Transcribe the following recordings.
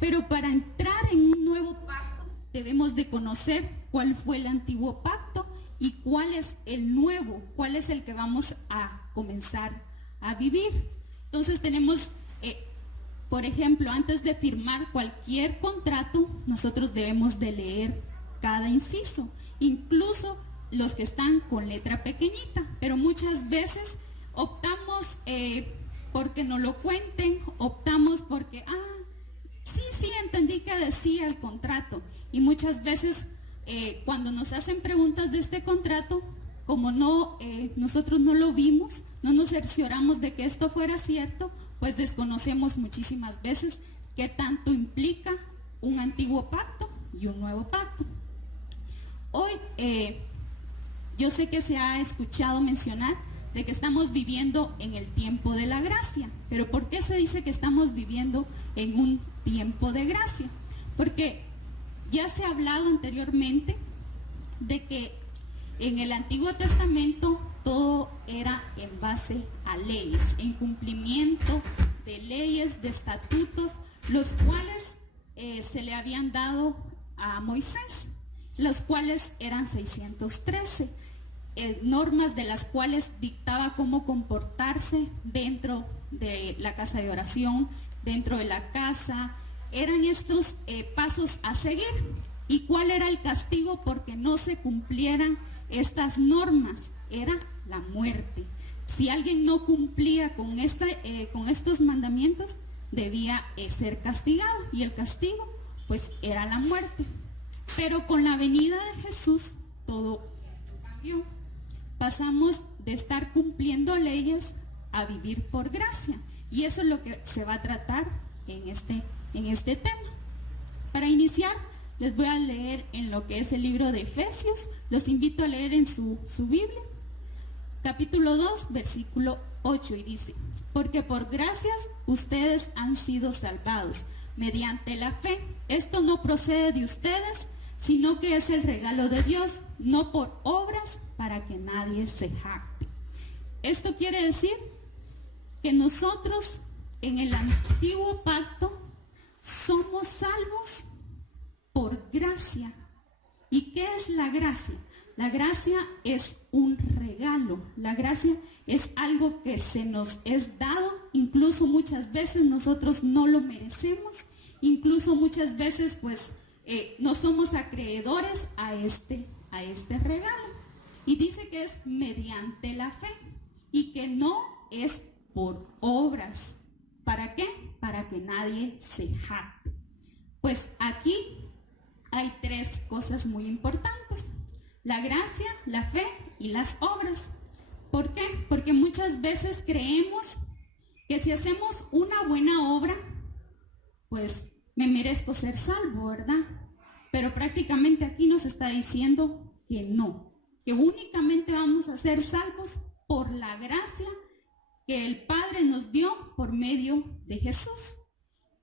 Pero para entrar en un nuevo pacto debemos de conocer cuál fue el antiguo pacto y cuál es el nuevo, cuál es el que vamos a comenzar a vivir. Entonces tenemos, por ejemplo, antes de firmar cualquier contrato, nosotros debemos de leer cada inciso, incluso los que están con letra pequeñita, pero muchas veces optamos porque nos lo cuenten, optamos porque, sí, entendí que decía el contrato, y muchas veces cuando nos hacen preguntas de este contrato, como nosotros no lo vimos, no nos cercioramos de que esto fuera cierto, pues desconocemos muchísimas veces qué tanto implica un antiguo pacto y un nuevo pacto. Hoy yo sé que se ha escuchado mencionar de que estamos viviendo en el tiempo de la gracia, pero ¿por qué se dice que estamos viviendo en un tiempo de gracia? Porque ya se ha hablado anteriormente de que en el Antiguo Testamento todo era en base a leyes, en cumplimiento de leyes, de estatutos, los cuales se le habían dado a Moisés, los cuales eran 613 normas de las cuales dictaba cómo comportarse dentro de la casa de oración, dentro de la casa. Eran estos pasos a seguir. ¿Y cuál era el castigo porque no se cumplieran estas normas? Era la muerte. Si alguien no cumplía con estos mandamientos, debía ser castigado, y el castigo pues era la muerte. Pero con la venida de Jesús todo cambió. Pasamos de estar cumpliendo leyes a vivir por gracia, y eso es lo que se va a tratar en este tema. Para iniciar, les voy a leer en lo que es el libro de Efesios. Los invito a leer en su Biblia, capítulo 2, versículo 8, y dice: porque por gracias ustedes han sido salvados mediante la fe. Esto no procede de ustedes, sino que es el regalo de Dios, no por obras, para que nadie se jacte. Esto quiere decir que nosotros en el antiguo pacto somos salvos por gracia. ¿Y qué es la gracia? La gracia es un regalo. La gracia es algo que se nos es dado. Incluso muchas veces nosotros no lo merecemos. Incluso muchas veces pues no somos acreedores a este regalo. Y dice que es mediante la fe y que no es por obras. ¿Para qué? Para que nadie se jacte. Pues aquí hay tres cosas muy importantes: la gracia, la fe y las obras. ¿Por qué? Porque muchas veces creemos que si hacemos una buena obra, pues me merezco ser salvo, ¿verdad? Pero prácticamente aquí nos está diciendo que no, que únicamente vamos a ser salvos por la gracia que el Padre nos dio por medio de Jesús,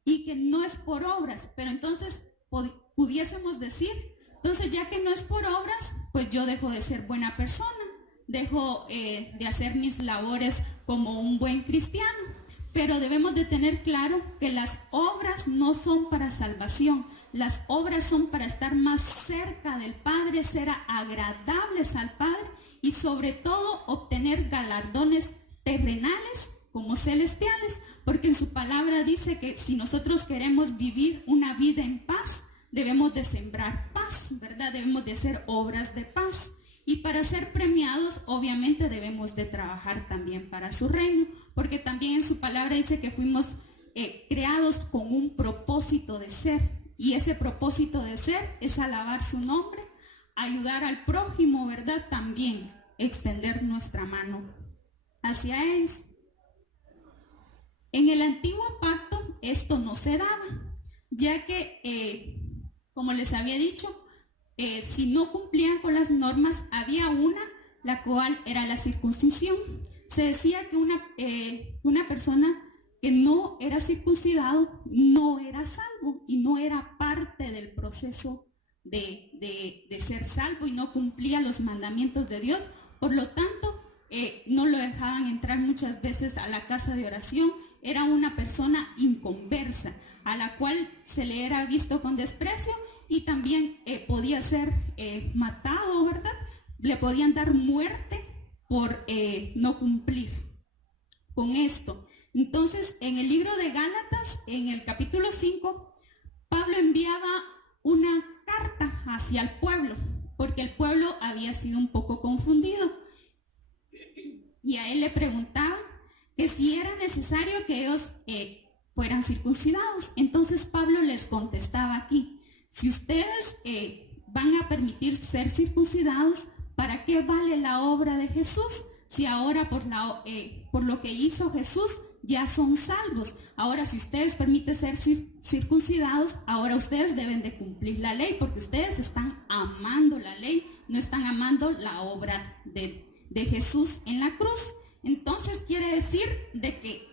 y que no es por obras. Pero entonces pudiésemos decir, entonces ya que no es por obras, pues yo dejo de ser buena persona, dejo de hacer mis labores como un buen cristiano. Pero debemos de tener claro que las obras no son para salvación. Las obras son para estar más cerca del Padre, ser agradables al Padre, y sobre todo obtener galardones terrenales como celestiales, porque en su palabra dice que si nosotros queremos vivir una vida en paz, debemos de sembrar paz, ¿verdad? Debemos de hacer obras de paz. Y para ser premiados, obviamente debemos de trabajar también para su reino, porque también en su palabra dice que fuimos creados con un propósito de ser, y ese propósito de ser es alabar su nombre, ayudar al prójimo, ¿verdad? También extender nuestra mano hacia ellos. En el antiguo pacto esto no se daba, ya que, como les había dicho, si no cumplían con las normas, había una, la cual era la circuncisión. Se decía que una persona que no era circuncidado no era salvo y no era parte del proceso de ser salvo, y no cumplía los mandamientos de Dios. Por lo tanto, no lo dejaban entrar muchas veces a la casa de oración, era una persona inconversa, a la cual se le era visto con desprecio y también podía ser matado, ¿verdad? Le podían dar muerte por no cumplir con esto. Entonces, en el libro de Gálatas, en el capítulo 5, Pablo enviaba una carta hacia el pueblo, porque el pueblo había sido un poco confundido. Y a él le preguntaba que si era necesario que ellos fueran circuncidados. Entonces Pablo les contestaba aquí: si ustedes van a permitir ser circuncidados, ¿para qué vale la obra de Jesús? Si ahora por lo que hizo Jesús ya son salvos. Ahora, si ustedes permiten ser circuncidados, ahora ustedes deben de cumplir la ley, porque ustedes están amando la ley, no están amando la obra de Jesús en la cruz. Entonces quiere decir de que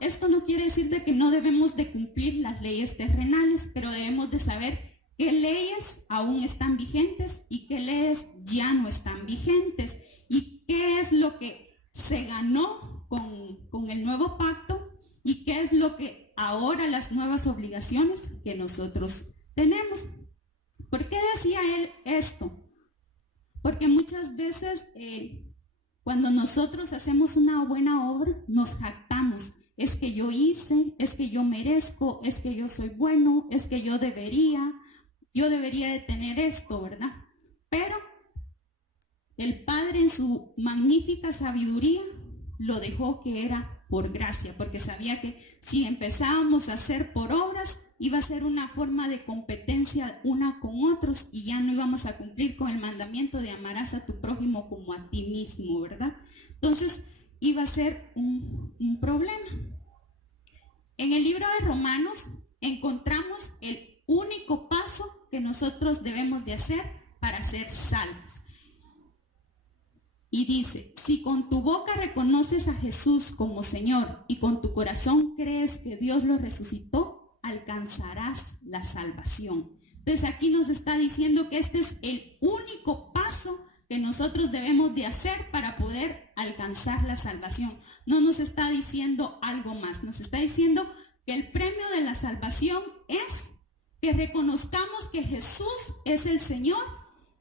esto no quiere decir de que no debemos de cumplir las leyes terrenales, pero debemos de saber qué leyes aún están vigentes y qué leyes ya no están vigentes, y qué es lo que se ganó con el nuevo pacto y qué es lo que ahora las nuevas obligaciones que nosotros tenemos. ¿Por qué decía él esto? Porque muchas veces cuando nosotros hacemos una buena obra, nos jactamos. Es que yo hice, es que yo merezco, es que yo soy bueno, es que yo debería de tener esto, ¿verdad? Pero el Padre, en su magnífica sabiduría, lo dejó que era por gracia, porque sabía que si empezábamos a hacer por obras, iba a ser una forma de competencia una con otros y ya no íbamos a cumplir con el mandamiento de amarás a tu prójimo como a ti mismo, ¿verdad? Entonces iba a ser un problema. En el libro de Romanos encontramos el único paso que nosotros debemos de hacer para ser salvos. Y dice: si con tu boca reconoces a Jesús como Señor y con tu corazón crees que Dios lo resucitó, alcanzarás la salvación. Entonces aquí nos está diciendo que este es el único paso que nosotros debemos de hacer para poder alcanzar la salvación. No nos está diciendo algo más, nos está diciendo que el premio de la salvación es que reconozcamos que Jesús es el Señor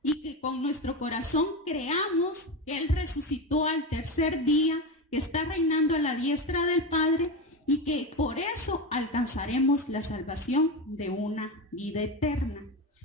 y que con nuestro corazón creamos que Él resucitó al tercer día, que está reinando a la diestra del Padre y que por eso alcanzaremos la salvación de una vida eterna.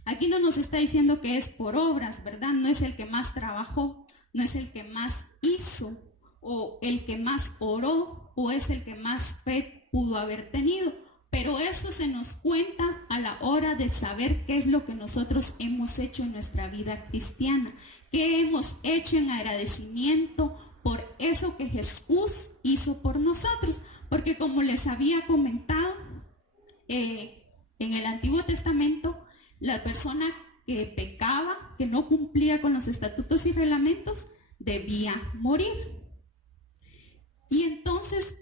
Aquí no nos está diciendo que es por obras, ¿verdad? No es el que más trabajó, no es el que más hizo o el que más oró o es el que más fe pudo haber tenido. Pero eso se nos cuenta a la hora de saber qué es lo que nosotros hemos hecho en nuestra vida cristiana, qué hemos hecho en agradecimiento por eso que Jesús hizo por nosotros. Porque como les había comentado, en el Antiguo Testamento, la persona que pecaba, que no cumplía con los estatutos y reglamentos, debía morir. Y entonces,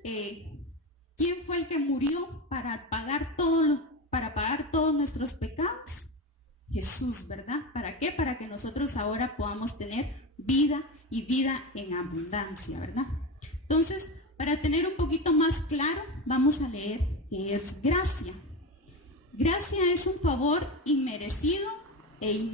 ¿quién fue el que murió para pagar todos nuestros pecados? Jesús, ¿verdad? ¿Para qué? Para que nosotros ahora podamos tener vida y vida en abundancia, ¿verdad? Entonces, para tener un poquito más claro, vamos a leer qué es gracia. Gracia es un favor inmerecido e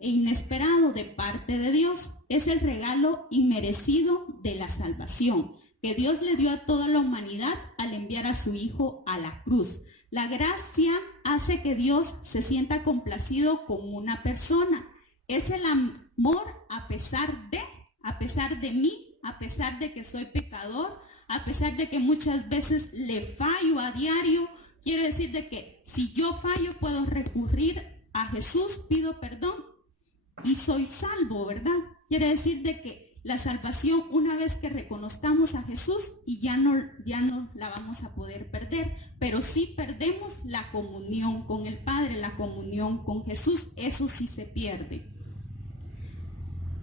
inesperado de parte de Dios. Es el regalo inmerecido de la salvación que Dios le dio a toda la humanidad al enviar a su Hijo a la cruz. La gracia hace que Dios se sienta complacido con una persona. Es el amor a pesar de mí, a pesar de que soy pecador, a pesar de que muchas veces le fallo a diario. Quiere decir de que si yo fallo puedo recurrir a Jesús, pido perdón y soy salvo, ¿verdad? Quiere decir de que la salvación, una vez que reconozcamos a Jesús, y ya no la vamos a poder perder, pero sí perdemos la comunión con el Padre, la comunión con Jesús, eso sí se pierde.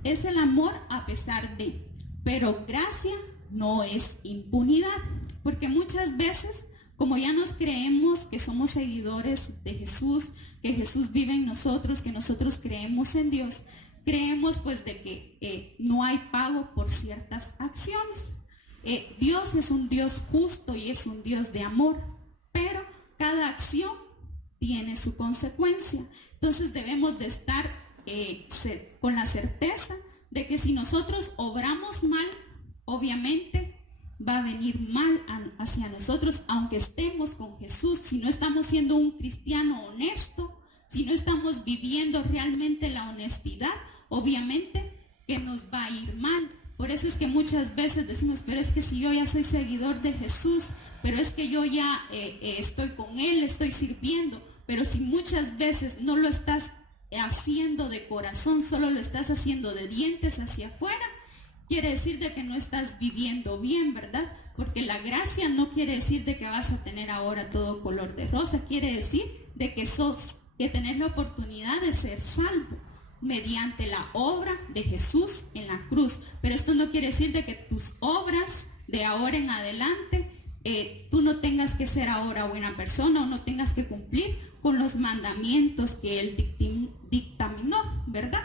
Es el amor a pesar de, pero gracia no es impunidad, porque muchas veces, como ya nos creemos que somos seguidores de Jesús, que Jesús vive en nosotros, que nosotros creemos en Dios, creemos pues de que no hay pago por ciertas acciones. Dios es un Dios justo y es un Dios de amor, pero cada acción tiene su consecuencia. Entonces debemos de estar con la certeza de que si nosotros obramos mal, obviamente va a venir mal hacia nosotros, aunque estemos con Jesús. Si no estamos siendo un cristiano honesto, si no estamos viviendo realmente la honestidad, obviamente que nos va a ir mal. Por eso es que muchas veces decimos, pero es que si yo ya soy seguidor de Jesús, pero es que yo ya estoy con Él, estoy sirviendo, pero si muchas veces no lo estás haciendo de corazón, solo lo estás haciendo de dientes hacia afuera, quiere decir de que no estás viviendo bien, ¿verdad? Porque la gracia no quiere decir de que vas a tener ahora todo color de rosa, quiere decir de que tenés la oportunidad de ser salvo mediante la obra de Jesús en la cruz. Pero esto no quiere decir de que tus obras de ahora en adelante, tú no tengas que ser ahora buena persona o no tengas que cumplir con los mandamientos que Él dictaminó, ¿verdad?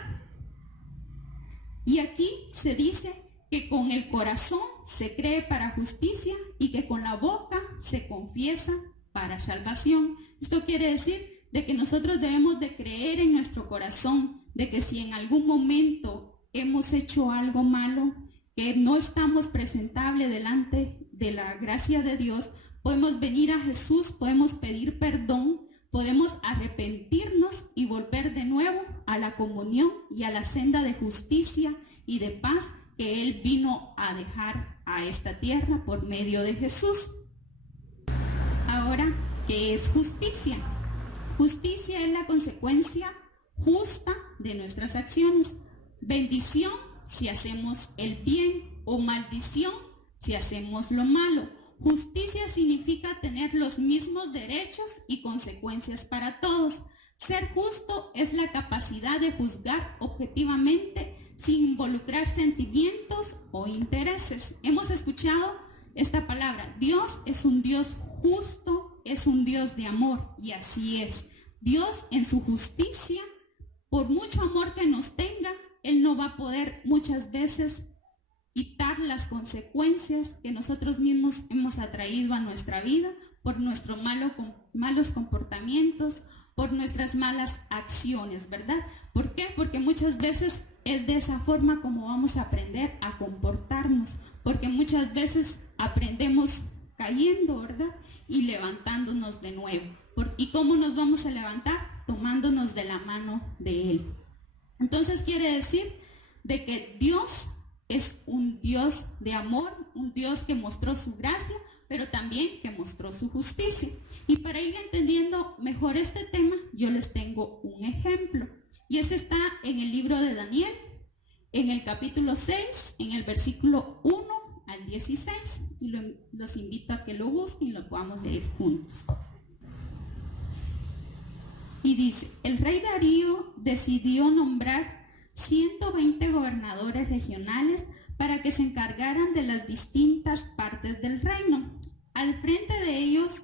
Y aquí se dice que con el corazón se cree para justicia y que con la boca se confiesa para salvación. Esto quiere decir de que nosotros debemos de creer en nuestro corazón, de que si en algún momento hemos hecho algo malo, que no estamos presentables delante de la gracia de Dios, podemos venir a Jesús, podemos pedir perdón, podemos arrepentirnos y volver de nuevo a la comunión y a la senda de justicia y de paz que Él vino a dejar a esta tierra por medio de Jesús. Ahora, ¿qué es justicia? Justicia es la consecuencia justa de nuestras acciones. Bendición si hacemos el bien o maldición si hacemos lo malo. Justicia significa tener los mismos derechos y consecuencias para todos. Ser justo es la capacidad de juzgar objetivamente sin involucrar sentimientos o intereses. Hemos escuchado esta palabra. Dios es un Dios justo, es un Dios de amor, y así es. Dios en su justicia, por mucho amor que nos tenga, Él no va a poder muchas veces quitar las consecuencias que nosotros mismos hemos atraído a nuestra vida por nuestros malos comportamientos, por nuestras malas acciones, ¿verdad? ¿Por qué? Porque muchas veces es de esa forma como vamos a aprender a comportarnos, porque muchas veces aprendemos cayendo, ¿verdad? Y levantándonos de nuevo. ¿Y cómo nos vamos a levantar? Tomándonos de la mano de Él. Entonces quiere decir de que Dios es un Dios de amor, un Dios que mostró su gracia, pero también que mostró su justicia. Y para ir entendiendo mejor este tema, yo les tengo un ejemplo. Y ese está en el libro de Daniel, en el capítulo 6, en el versículo 1 al 16. Y los invito a que lo busquen y lo podamos leer juntos. Y dice, el rey Darío decidió nombrar 120 gobernadores regionales para que se encargaran de las distintas partes del reino. Al frente de ellos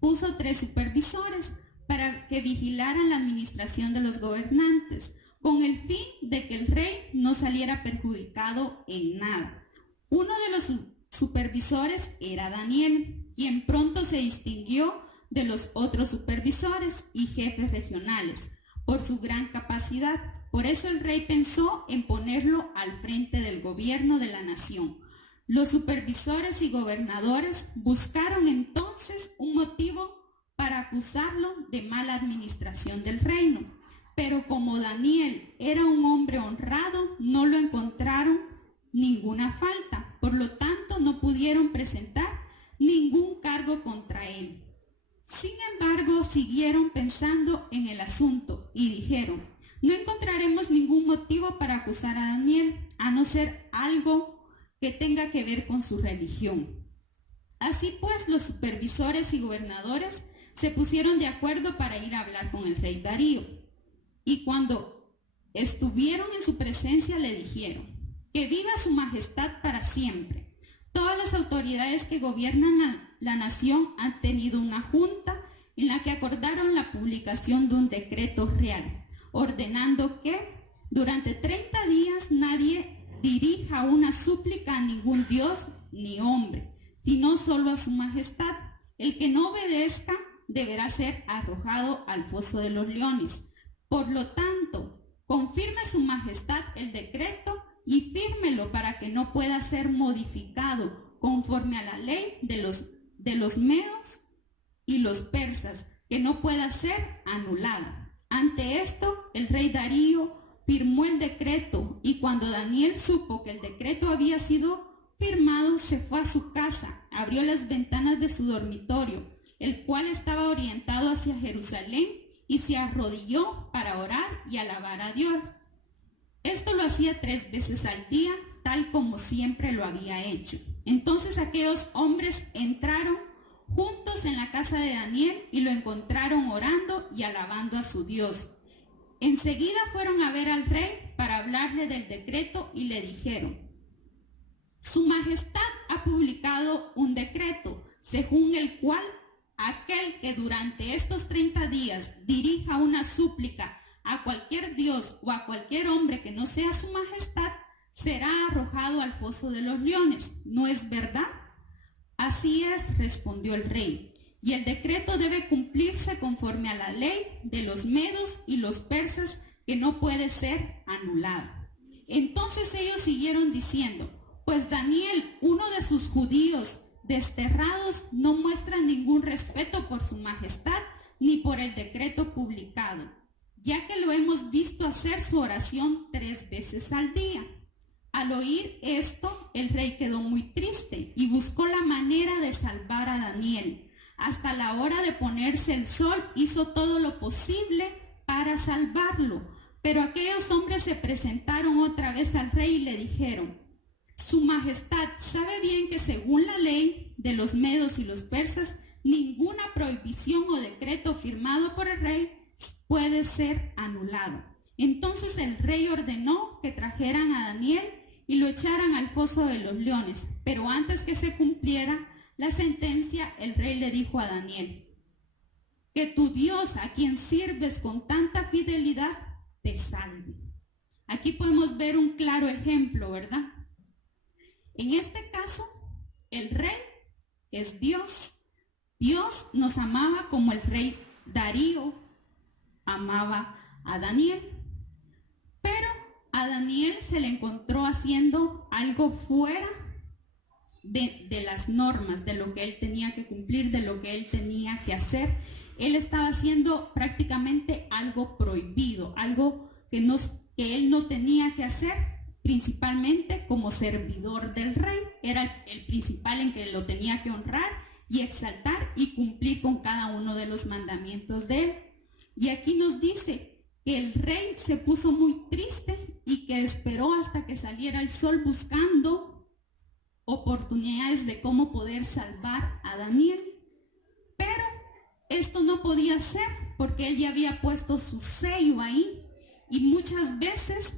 puso 3 supervisores para que vigilaran la administración de los gobernantes, con el fin de que el rey no saliera perjudicado en nada. Uno de los supervisores era Daniel, quien pronto se distinguió de los otros supervisores y jefes regionales por su gran capacidad. Por eso el rey pensó en ponerlo al frente del gobierno de la nación. Los supervisores y gobernadores buscaron entonces un motivo para acusarlo de mala administración del reino. Pero como Daniel era un hombre honrado, no lo encontraron ninguna falta. Por lo tanto, no pudieron presentar ningún cargo contra él. Sin embargo, siguieron pensando en el asunto y dijeron, no encontraremos ningún motivo para acusar a Daniel, a no ser algo que tenga que ver con su religión. Así pues, los supervisores y gobernadores se pusieron de acuerdo para ir a hablar con el rey Darío. Y cuando estuvieron en su presencia le dijeron, que viva su majestad para siempre. Todas las autoridades que gobiernan la nación han tenido una junta en la que acordaron la publicación de un decreto real, ordenando que durante 30 días nadie dirija una súplica a ningún dios ni hombre, sino solo a su majestad. El que no obedezca deberá ser arrojado al foso de los leones. Por lo tanto, confirme su majestad el decreto y fírmelo para que no pueda ser modificado conforme a la ley de los medos y los persas, que no pueda ser anulada. Ante esto, el rey Darío firmó el decreto, y cuando Daniel supo que el decreto había sido firmado, se fue a su casa, abrió las ventanas de su dormitorio, el cual estaba orientado hacia Jerusalén, y se arrodilló para orar y alabar a Dios. Esto lo hacía 3 veces al día, tal como siempre lo había hecho. Entonces aquellos hombres entraron juntos en la casa de Daniel y lo encontraron orando y alabando a su Dios. Enseguida fueron a ver al rey para hablarle del decreto y le dijeron: Su Majestad ha publicado un decreto, según el cual aquel que durante estos 30 días dirija una súplica a cualquier dios o a cualquier hombre que no sea su majestad, será arrojado al foso de los leones. ¿No es verdad? Así es, respondió el rey, y el decreto debe cumplirse conforme a la ley de los medos y los persas, que no puede ser anulada. Entonces ellos siguieron diciendo: Pues Daniel, uno de sus judíos desterrados, no muestra ningún respeto por su majestad ni por el decreto publicado, ya que lo hemos visto hacer su oración 3 veces al día. Al oír esto, el rey quedó muy triste y buscó la manera de salvar a Daniel. Hasta la hora de ponerse el sol hizo todo lo posible para salvarlo. Pero aquellos hombres se presentaron otra vez al rey y le dijeron: Su majestad sabe bien que según la ley de los medos y los persas, ninguna prohibición o decreto firmado por el rey puede ser anulado. Entonces el rey ordenó que trajeran a Daniel y lo echaran al foso de los leones. Pero antes que se cumpliera la sentencia, el rey le dijo a Daniel: Que tu Dios, a quien sirves con tanta fidelidad, te salve. Aquí podemos ver un claro ejemplo, ¿verdad? En este caso, el rey es Dios. Dios nos amaba como el rey Darío amaba a Daniel. Pero a Daniel se le encontró haciendo algo fuera de las normas, de lo que él tenía que cumplir, de lo que él tenía que hacer. Él estaba haciendo prácticamente algo prohibido, algo que él no tenía que hacer, principalmente como servidor del rey. Era el principal en que lo tenía que honrar y exaltar y cumplir con cada uno de los mandamientos de él. Y aquí nos dice que el rey se puso muy triste y que esperó hasta que saliera el sol buscando oportunidades de cómo poder salvar a Daniel. Pero esto no podía ser porque él ya había puesto su sello ahí. Y muchas veces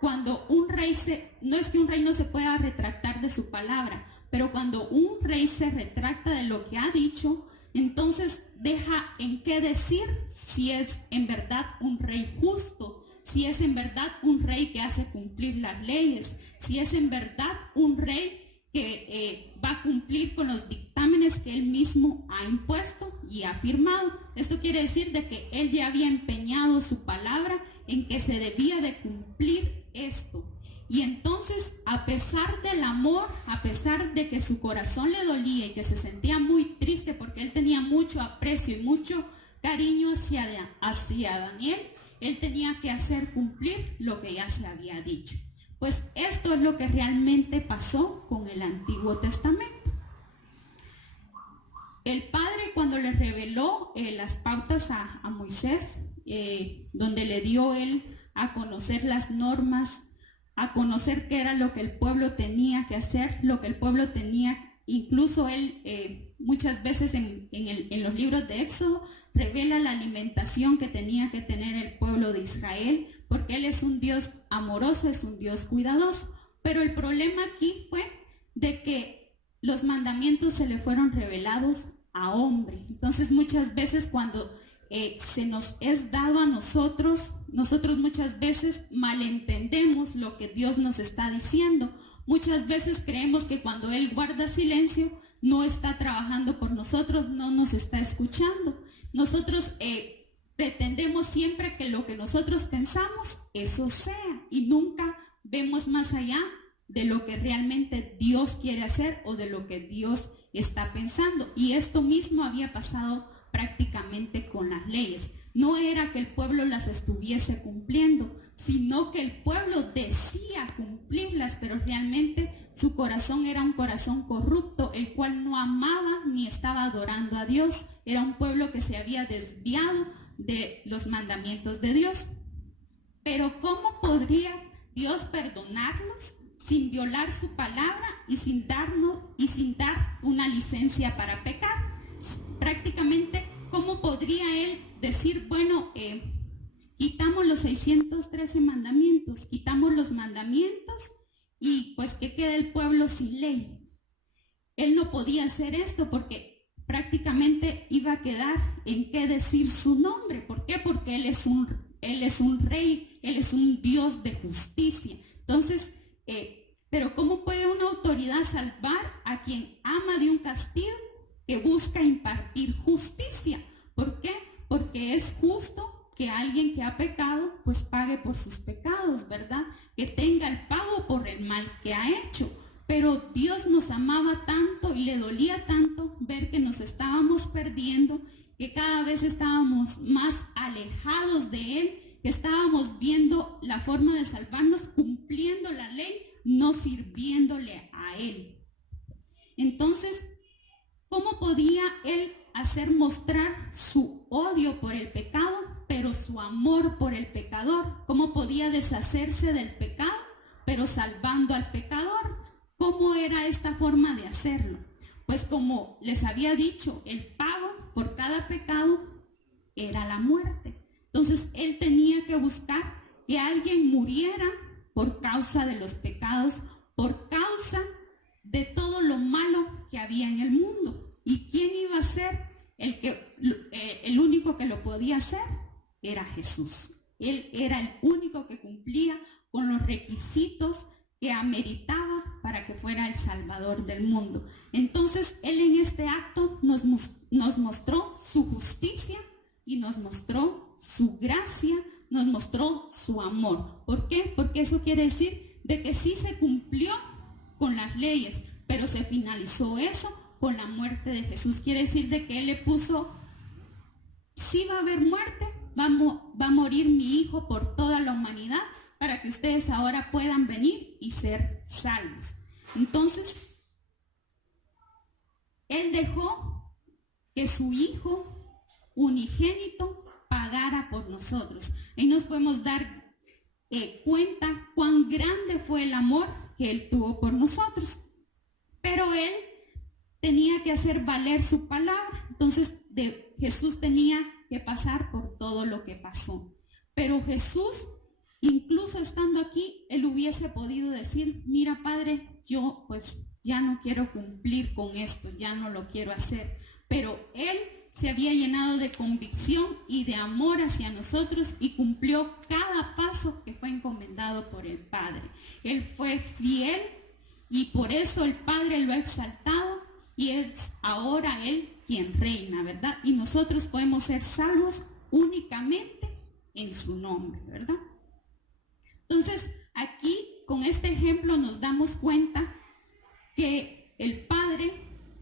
cuando un rey no es que un rey no se pueda retractar de su palabra, pero cuando un rey se retracta de lo que ha dicho, entonces deja en qué decir si es en verdad un rey justo, si es en verdad un rey que hace cumplir las leyes, si es en verdad un rey que va a cumplir con los dictámenes que él mismo ha impuesto y ha firmado. Esto quiere decir de que él ya había empeñado su palabra en que se debía de cumplir esto. Y entonces, a pesar del amor, a pesar de que su corazón le dolía y que se sentía muy triste porque él tenía mucho aprecio y mucho cariño hacia Daniel, él tenía que hacer cumplir lo que ya se había dicho. Pues esto es lo que realmente pasó con el Antiguo Testamento. El Padre, cuando le reveló las pautas a Moisés, donde le dio él a conocer las normas, a conocer qué era lo que el pueblo tenía que hacer, lo que el pueblo tenía, incluso él muchas veces en los libros de Éxodo revela la alimentación que tenía que tener el pueblo de Israel, porque él es un Dios amoroso, es un Dios cuidadoso. Pero el problema aquí fue de que los mandamientos se le fueron revelados a hombre. Entonces muchas veces cuando se nos es dado a nosotros muchas veces malentendemos lo que Dios nos está diciendo, Muchas veces creemos que cuando Él guarda silencio, no está trabajando por nosotros, no nos está escuchando. Nosotros pretendemos siempre que lo que nosotros pensamos, eso sea, y nunca vemos más allá de lo que realmente Dios quiere hacer o de lo que Dios está pensando. Y esto mismo había pasado prácticamente con las leyes. No era que el pueblo las estuviese cumpliendo, sino que el pueblo decía cumplirlas, pero realmente su corazón era un corazón corrupto, el cual no amaba ni estaba adorando a Dios. Era un pueblo que se había desviado de los mandamientos de Dios. Pero ¿cómo podría Dios perdonarnos sin violar su palabra y sin dar una licencia para pecar? Prácticamente, ¿cómo podría Él decir, bueno, quitamos los 613 mandamientos, quitamos los mandamientos y pues que quede el pueblo sin ley? Él no podía hacer esto porque prácticamente iba a quedar en qué decir su nombre. ¿Por qué? Porque Él es un rey, Él es un Dios de justicia. Entonces, pero ¿cómo puede una autoridad salvar a quien ama de un castigo que busca impartir justicia? ¿Por qué? Porque es justo que alguien que ha pecado pues pague por sus pecados, ¿verdad? Que tenga el pago por el mal que ha hecho. Pero Dios nos amaba tanto y le dolía tanto ver que nos estábamos perdiendo, que cada vez estábamos más alejados de Él, que estábamos viendo la forma de salvarnos cumpliendo la ley, no sirviéndole a Él. Entonces, ¿cómo podía Él hacer mostrar su odio por el pecado, pero su amor por el pecador? ¿Cómo podía deshacerse del pecado, pero salvando al pecador? ¿Cómo era esta forma de hacerlo? Pues como les había dicho, el pago por cada pecado era la muerte. Entonces Él tenía que buscar que alguien muriera por causa de los pecados, por causa de todo lo malo que había en el mundo. ¿Y quién iba a ser el único que lo podía hacer? Era Jesús. Él era el único que cumplía con los requisitos que ameritaba para que fuera el Salvador del mundo. Entonces, Él en este acto nos mostró su justicia y nos mostró su gracia, nos mostró su amor. ¿Por qué? Porque eso quiere decir de que sí se cumplió con las leyes, pero se finalizó eso con la muerte de Jesús. Quiere decir de que Él le puso, sí va a haber muerte, va a morir mi Hijo por toda la humanidad, para que ustedes ahora puedan venir y ser salvos. Entonces, Él dejó que su Hijo unigénito pagara por nosotros. Ahí nos podemos dar cuenta cuán grande fue el amor que Él tuvo por nosotros. Pero Él tenía que hacer valer su palabra. Entonces, Jesús tenía que pasar por todo lo que pasó. Pero Jesús, incluso estando aquí, Él hubiese podido decir, mira, Padre, yo pues ya no quiero cumplir con esto, ya no lo quiero hacer. Pero Él se había llenado de convicción y de amor hacia nosotros y cumplió cada paso que fue encomendado por el Padre. Él fue fiel y por eso el Padre lo ha exaltado y es ahora Él quien reina, ¿verdad? Y nosotros podemos ser salvos únicamente en su nombre, ¿verdad? Entonces, aquí con este ejemplo nos damos cuenta que el Padre,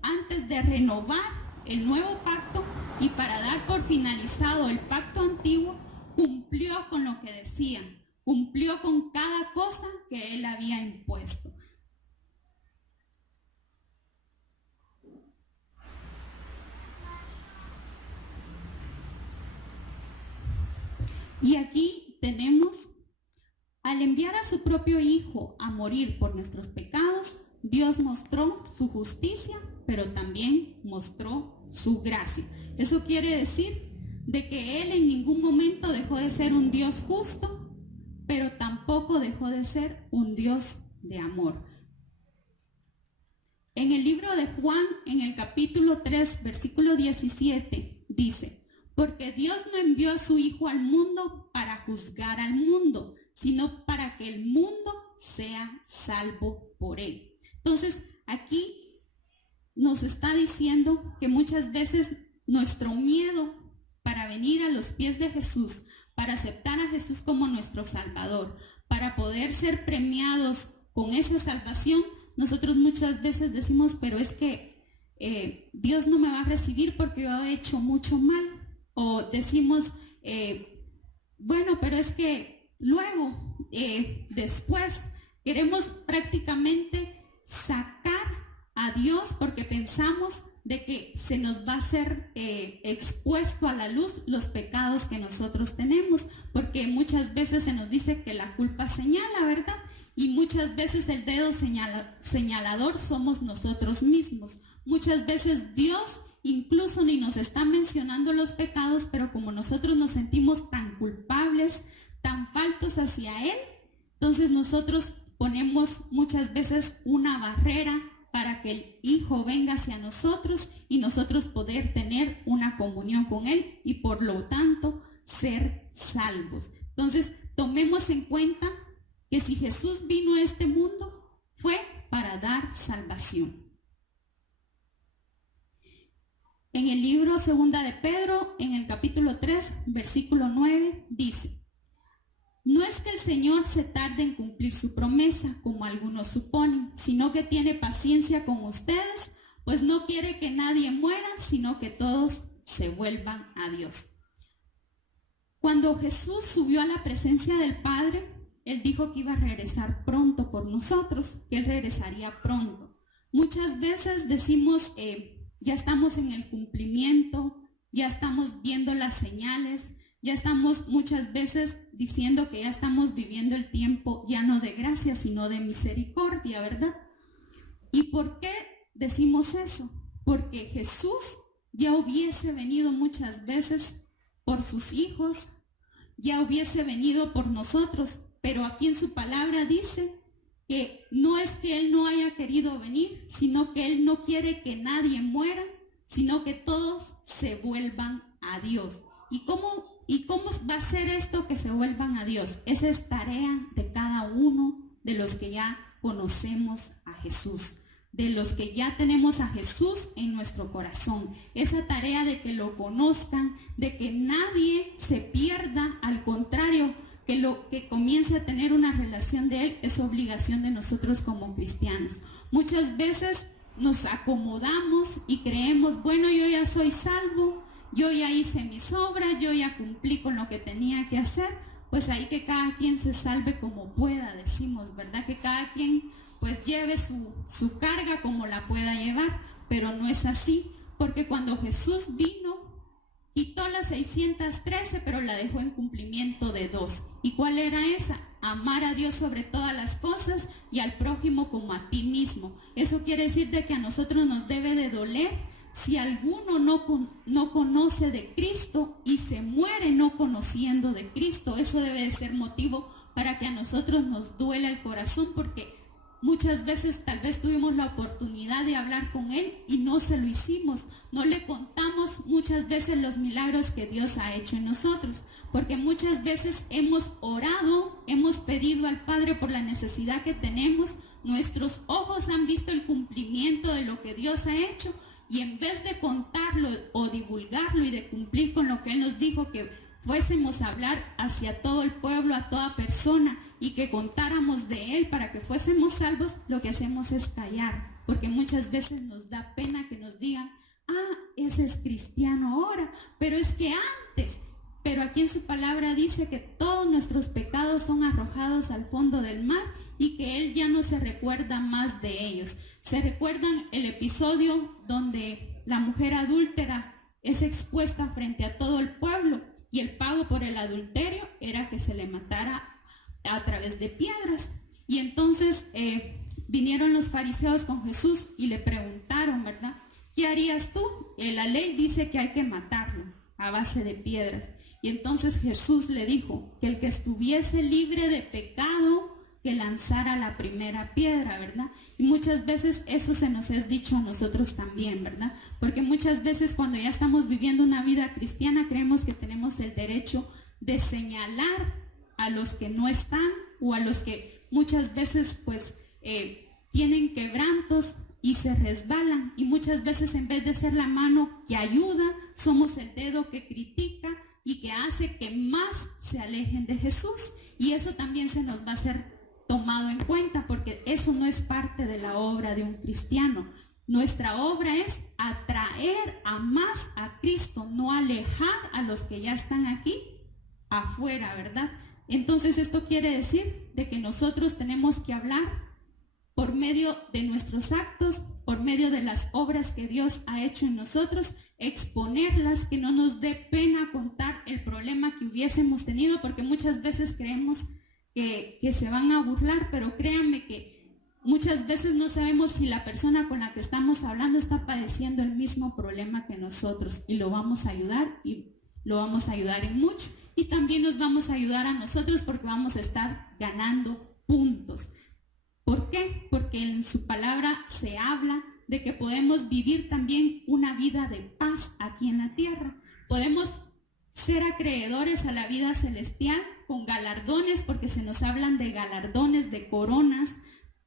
antes de renovar el nuevo pacto y para dar por finalizado el pacto antiguo, cumplió con lo que decían, cumplió con cada cosa que Él había impuesto. Y aquí tenemos, al enviar a su propio Hijo a morir por nuestros pecados, Dios mostró su justicia, pero también mostró su gracia. Eso quiere decir de que Él en ningún momento dejó de ser un Dios justo, pero tampoco dejó de ser un Dios de amor. En el libro de Juan, en el capítulo 3, versículo 17, dice, porque Dios no envió a su Hijo al mundo para juzgar al mundo, sino para que el mundo sea salvo por él. Entonces, aquí nos está diciendo que muchas veces nuestro miedo para venir a los pies de Jesús, para aceptar a Jesús como nuestro Salvador, para poder ser premiados con esa salvación, nosotros muchas veces decimos, pero es que Dios no me va a recibir porque yo he hecho mucho mal. O decimos, bueno, pero es que luego, después, queremos prácticamente sacar a Dios porque pensamos de que se nos va a ser expuesto a la luz los pecados que nosotros tenemos, porque muchas veces se nos dice que la culpa señala, ¿verdad? Y muchas veces el dedo señalador somos nosotros mismos. Muchas veces Dios incluso ni nos está mencionando los pecados, pero como nosotros nos sentimos tan culpables, tan faltos hacia Él, entonces nosotros ponemos muchas veces una barrera para que el Hijo venga hacia nosotros y nosotros poder tener una comunión con Él y por lo tanto ser salvos. Entonces tomemos en cuenta que si Jesús vino a este mundo fue para dar salvación. En el libro Segunda de Pedro, en el capítulo 3, versículo 9, dice: no es que el Señor se tarde en cumplir su promesa, como algunos suponen, sino que tiene paciencia con ustedes, pues no quiere que nadie muera, sino que todos se vuelvan a Dios. Cuando Jesús subió a la presencia del Padre, Él dijo que iba a regresar pronto por nosotros, que Él regresaría pronto. Muchas veces decimos, ya estamos en el cumplimiento, ya estamos viendo las señales, ya estamos muchas veces diciendo que ya estamos viviendo el tiempo ya no de gracia, sino de misericordia, ¿verdad? ¿Y por qué decimos eso? Porque Jesús ya hubiese venido muchas veces por sus hijos, ya hubiese venido por nosotros, pero aquí en su palabra dice que no es que Él no haya querido venir, sino que Él no quiere que nadie muera, sino que todos se vuelvan a Dios. ¿Y cómo va a ser esto que se vuelvan a Dios? Esa es tarea de cada uno de los que ya conocemos a Jesús, de los que ya tenemos a Jesús en nuestro corazón. Esa tarea de que lo conozcan, de que nadie se pierda, al contrario, que comience a tener una relación de Él, es obligación de nosotros como cristianos. Muchas veces nos acomodamos y creemos, bueno, yo ya soy salvo, yo ya hice mis obras, yo ya cumplí con lo que tenía que hacer, pues ahí que cada quien se salve como pueda, decimos, ¿verdad? Que cada quien pues lleve su carga como la pueda llevar, pero no es así, porque cuando Jesús vino, quitó las 613, pero la dejó en cumplimiento de 2. ¿Y cuál era esa? Amar a Dios sobre todas las cosas y al prójimo como a ti mismo. Eso quiere decir de que a nosotros nos debe de doler si alguno no conoce de Cristo y se muere no conociendo de Cristo. Eso debe de ser motivo para que a nosotros nos duela el corazón, porque muchas veces tal vez tuvimos la oportunidad de hablar con Él y no se lo hicimos. No le contamos muchas veces los milagros que Dios ha hecho en nosotros, porque muchas veces hemos orado, hemos pedido al Padre por la necesidad que tenemos, nuestros ojos han visto el cumplimiento de lo que Dios ha hecho, y en vez de contarlo o divulgarlo y de cumplir con lo que Él nos dijo que fuésemos a hablar hacia todo el pueblo, a toda persona, y que contáramos de Él para que fuésemos salvos, lo que hacemos es callar, porque muchas veces nos da pena que nos digan, ese es cristiano ahora, pero es que antes. Pero aquí en su palabra dice que todos nuestros pecados son arrojados al fondo del mar y que Él ya no se recuerda más de ellos. ¿Se recuerdan el episodio donde la mujer adúltera es expuesta frente a todo el pueblo y el pago por el adulterio era que se le matara a través de piedras? Y entonces vinieron los fariseos con Jesús y le preguntaron, ¿verdad? ¿Qué harías tú? La ley dice que hay que matarlo a base de piedras. Y entonces Jesús le dijo que el que estuviese libre de pecado, que lanzara la primera piedra, ¿verdad? Y muchas veces eso se nos es dicho a nosotros también, ¿verdad? Porque muchas veces cuando ya estamos viviendo una vida cristiana creemos que tenemos el derecho de señalar a los que no están o a los que muchas veces pues tienen quebrantos y se resbalan, y muchas veces en vez de ser la mano que ayuda, somos el dedo que critica y que hace que más se alejen de Jesús. Y eso también se nos va a ser tomado en cuenta, porque eso no es parte de la obra de un cristiano. Nuestra obra es atraer a más a Cristo, no alejar a los que ya están aquí afuera, ¿verdad? Entonces esto quiere decir de que nosotros tenemos que hablar por medio de nuestros actos, por medio de las obras que Dios ha hecho en nosotros, exponerlas, que no nos dé pena contar el problema que hubiésemos tenido, porque muchas veces creemos que se van a burlar, pero créanme que muchas veces no sabemos si la persona con la que estamos hablando está padeciendo el mismo problema que nosotros, y lo vamos a ayudar, y lo vamos a ayudar en mucho, y también nos vamos a ayudar a nosotros, porque vamos a estar ganando puntos. ¿Por qué? Porque en su palabra se habla de que podemos vivir también una vida de paz aquí en la tierra. Podemos ser acreedores a la vida celestial con galardones, porque se nos hablan de galardones, de coronas.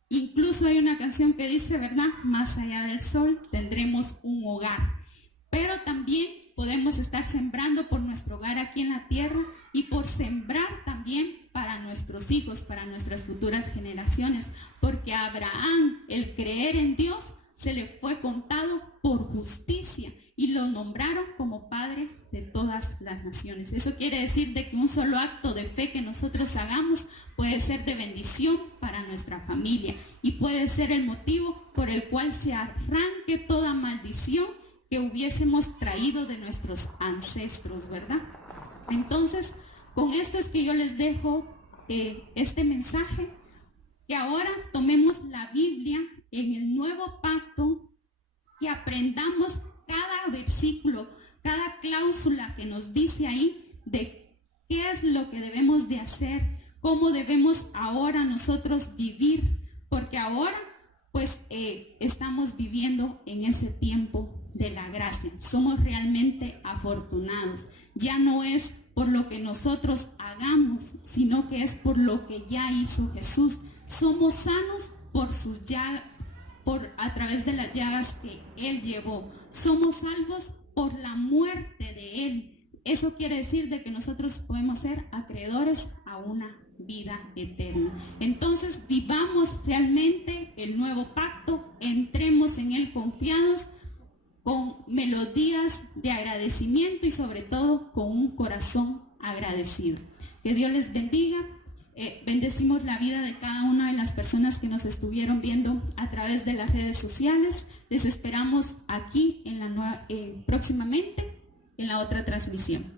Incluso hay una canción que dice, ¿verdad? Más allá del sol tendremos un hogar. Pero también podemos estar sembrando por nuestro hogar aquí en la tierra, y por sembrar también para nuestros hijos, para nuestras futuras generaciones, porque a Abraham el creer en Dios se le fue contado por justicia y lo nombraron como padre de todas las naciones. Eso quiere decir de que un solo acto de fe que nosotros hagamos puede ser de bendición para nuestra familia, y puede ser el motivo por el cual se arranque toda maldición que hubiésemos traído de nuestros ancestros, ¿verdad? Entonces, con esto es que yo les dejo este mensaje, que ahora tomemos la Biblia en el nuevo pacto, que aprendamos cada versículo, cada cláusula que nos dice ahí de qué es lo que debemos de hacer, cómo debemos ahora nosotros vivir, porque ahora pues estamos viviendo en ese tiempo de la gracia. Somos realmente afortunados. Ya no es por lo que nosotros hagamos, sino que es por lo que ya hizo Jesús. Somos sanos por sus llagas, a través de las llagas que Él llevó. Somos salvos por la muerte de Él. Eso quiere decir de que nosotros podemos ser acreedores a una vida eterna. Entonces, vivamos realmente el nuevo pacto, entremos en Él confiados, con melodías de agradecimiento y sobre todo con un corazón agradecido. Que Dios les bendiga. Bendecimos la vida de cada una de las personas que nos estuvieron viendo a través de las redes sociales. Les esperamos aquí en próximamente en la otra transmisión.